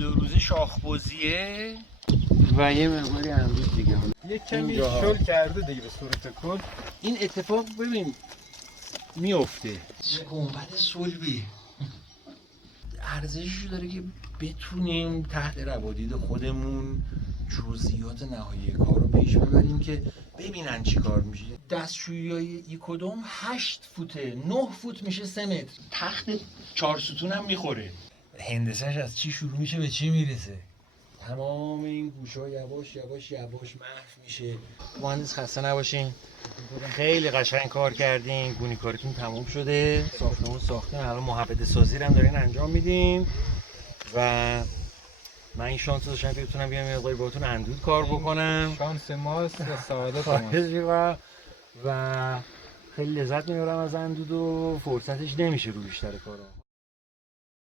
دو روزه شاخبازیه و یه مقداری امروز دیگه یه کمی شل کرده دیگه به صورت کل. این اتفاق ببین میفته. چه گنبد صلبی ارزشی داره که بتونیم تحت روادید خودمون جزئیات نهایی کار رو پیش ببریم که ببینن چی کار میشه. دستشویی یک کدوم 8 فوته، 9 فوت میشه 3 متر. تخت 4 ستون هم میخوره. هندسه‌اش از چی شروع میشه به چی میرسه. تمام این گوشا یواش یواش یواش محو میشه. مهندس خسته نباشین. خیلی قشنگ کار کردین. گونی کارتون تموم شده. ساختمون ساختیم. الان محوطه سازی رو هم دارین انجام میدین. و من این شانس رو داشتم که بتونم بیام یه مقداری باهاتون اندود کار بکنم. شانس ماست و سعادت ماست. و خیلی لذت میبرم از اندود و فرصتش نمیشه رو بیشتر کارا.